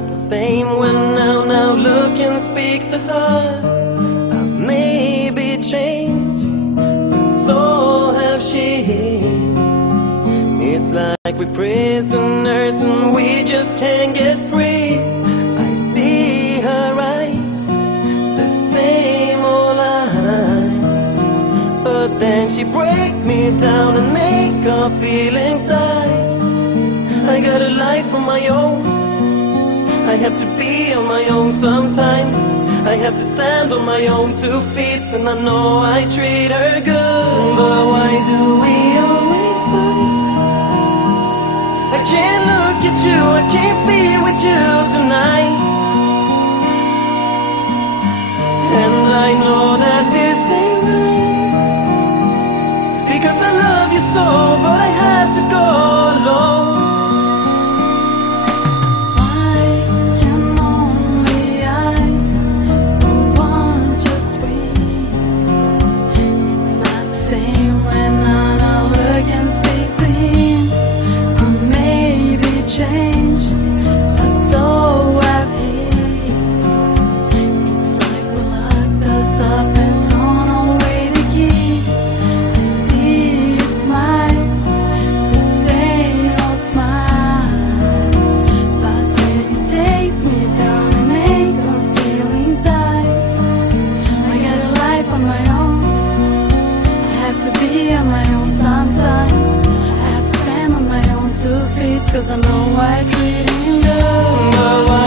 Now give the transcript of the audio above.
not the same when now look and speak to her. I've maybe changed, but so have she. It's like we're prisoners and we just can't get free. I see her eyes, the same old eyes, but then she break me down and make her feelings die. I got a life of my own, I have to be on my own sometimes. I have to stand on my own 2 feet, and I know I treat her good. But why do we always fight? I can't look at you, I can't be with you tonight. And I know that this ain't right, because I love you so, but I have to go alone. Changed, but so have he. It's like we locked us up and thrown away the key. I see you smile, the same old smile, but then it takes me down and make our feelings die. I got a life on my own, I have to be on my own sometimes. I have to stand on my own 2 feet, 'cause I know I treat him good.